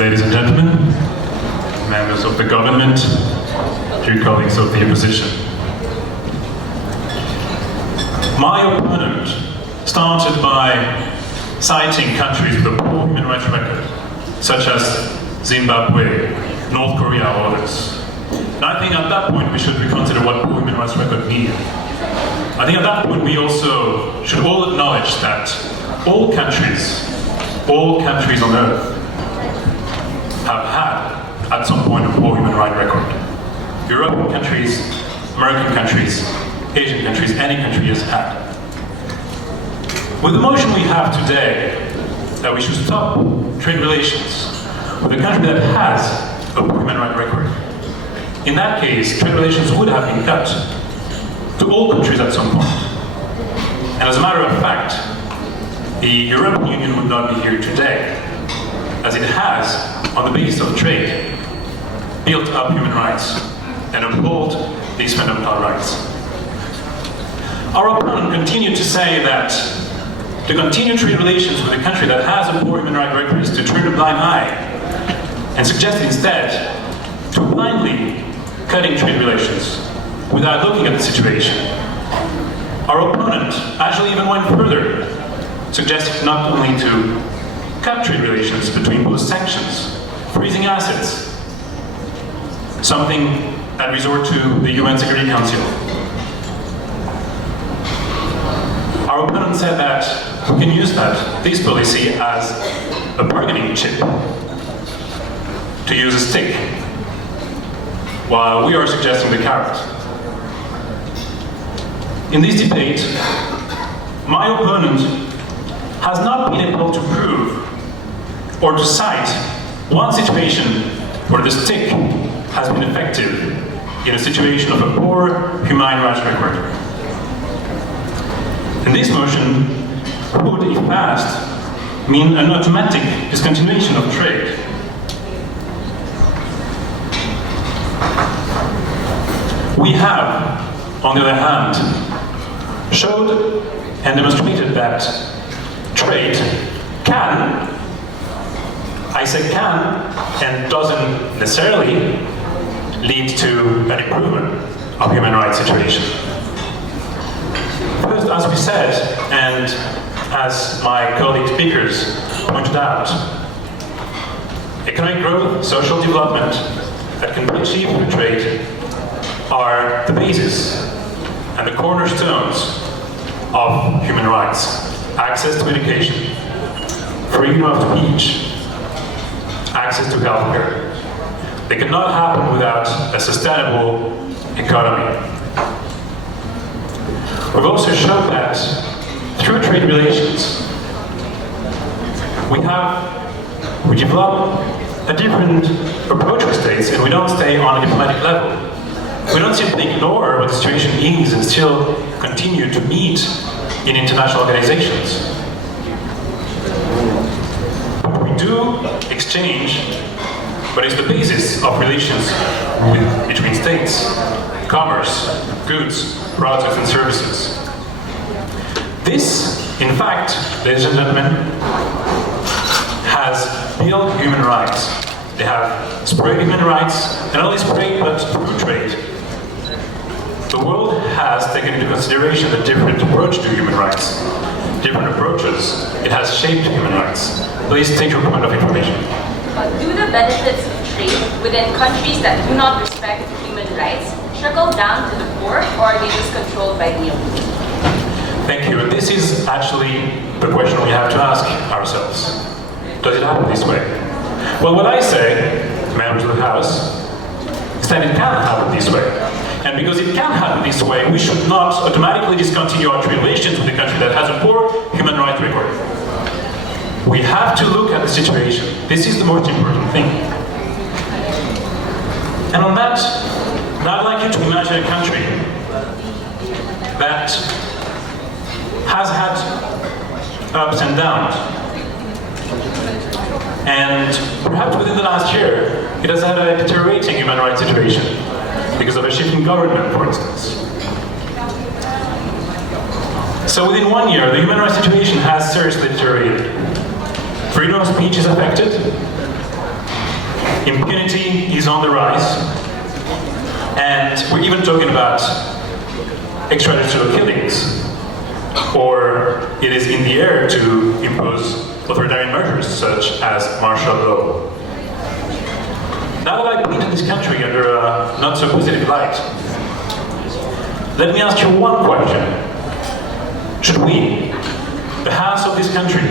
Ladies and gentlemen, members of the government, dear colleagues of the opposition. My opponent started by citing countries with a poor human rights record, such as Zimbabwe, North Korea, or others. And I think at that point we should reconsider what poor human rights record means. I think at that point we also should all acknowledge that all countries on earth have had, at some point, a poor human rights record. European countries, American countries, Asian countries, any country has had. With the motion we have today, that we should stop trade relations with a country that has a poor human rights record, in that case, trade relations would have been cut to all countries at some point. And as a matter of fact, the European Union would not be here today, as it has, on the basis of trade, built up human rights and upheld these fundamental rights. Our opponent continued to say that to continue trade relations with a country that has a poor human rights record is to turn a blind eye, and suggested instead to blindly cutting trade relations without looking at the situation. Our opponent actually even went further, suggesting not only to cut trade relations but to impose sanctions, freezing assets, something that resort to the UN Security Council. Our opponent said that we can use this policy as a bargaining chip, to use a stick, while we are suggesting the carrot. In this debate, my opponent has not been able to prove or to cite one situation where the stick has been effective in a situation of a poor human rights record. And this motion would, if passed, mean an automatic discontinuation of trade. We have, on the other hand, showed and demonstrated that trade can, I say can, and doesn't necessarily lead to an improvement of human rights situation. First, as we said, and as my colleague speakers pointed out, economic growth, social development that can be achieved through trade are the basis and the cornerstones of human rights. Access to education, freedom of speech, access to healthcare. They cannot happen without a sustainable economy. We've also shown that through trade relations, we develop a different approach with states, and we don't stay on a diplomatic level. We don't simply ignore what the situation is and still continue to meet in international organizations. But we do exchange what is the basis of relations between states: commerce, goods, products and services. This, in fact, ladies and gentlemen, has built human rights. They have spread human rights, and not only spread, but through trade. The world has taken into consideration a different approach to human rights, different approaches. It has shaped human rights. Please take your point of information. Do the benefits of trade within countries that do not respect human rights trickle down to the poor, or are they just controlled by the elite? Thank you. This is actually the question we have to ask ourselves. Does it happen this way? Well, what I say, members of the House, is that it can happen this way. And because it can happen this way, we should not automatically discontinue our trade relations with a country that has a poor human rights record. We have to look at the situation. This is the most important thing. And on that, I'd like you to imagine a country that has had ups and downs. And perhaps within the last year, it has had a deteriorating human rights situation because of a shifting government, for instance. So within 1 year, the human rights situation has seriously deteriorated. Freedom of speech is affected. impunity is on the rise, and we're even talking about extrajudicial killings, or it is in the air to impose authoritarian measures such as martial law. Now that I painted this country under a not so positive light, let me ask you one question. Should we, the House of this country,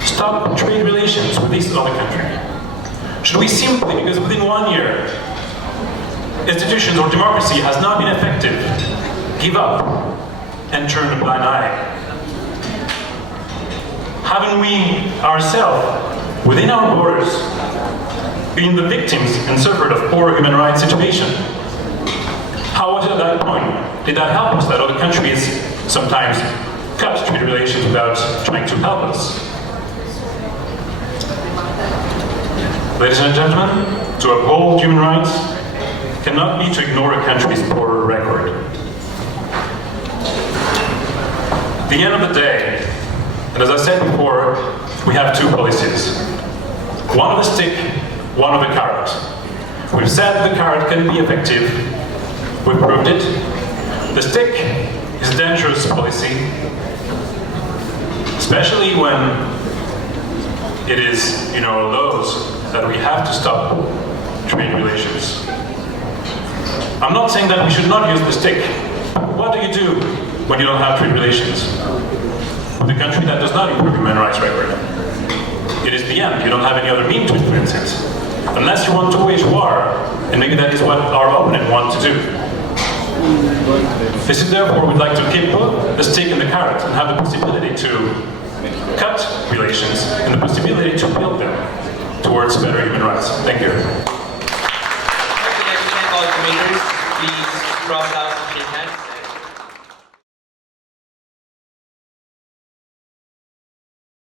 stop trade relations with this other country? Should we simply, because within 1 year, institutions or democracy has not been effective, give up and turn a blind eye? Haven't we ourselves, within our borders, been the victims and suffered of poor human rights situation? How was it at that point? Did that help us that other countries sometimes cut trade relations without trying to help us? Ladies and gentlemen, to uphold human rights cannot be to ignore a country's poor record. At the end of the day, and as I said before, we have two policies. One of the stick, one of the carrot. We've said the carrot can be effective. We proved it. The stick is a dangerous policy, especially when it is in our laws that we have to stop trade relations. I'm not saying that we should not use the stick. What do you do when you don't have trade relations with a country that does not improve human rights record? It is the end. You don't have any other means to influence it. Unless you want to wage war, and maybe that is what our opponent wants to do. This is therefore we'd like to keep the stick and the carrot and have the possibility to cut relations and the possibility to build them towards better human rights. Thank you. Once again, we thank all the debaters. Please cross out and shake hands.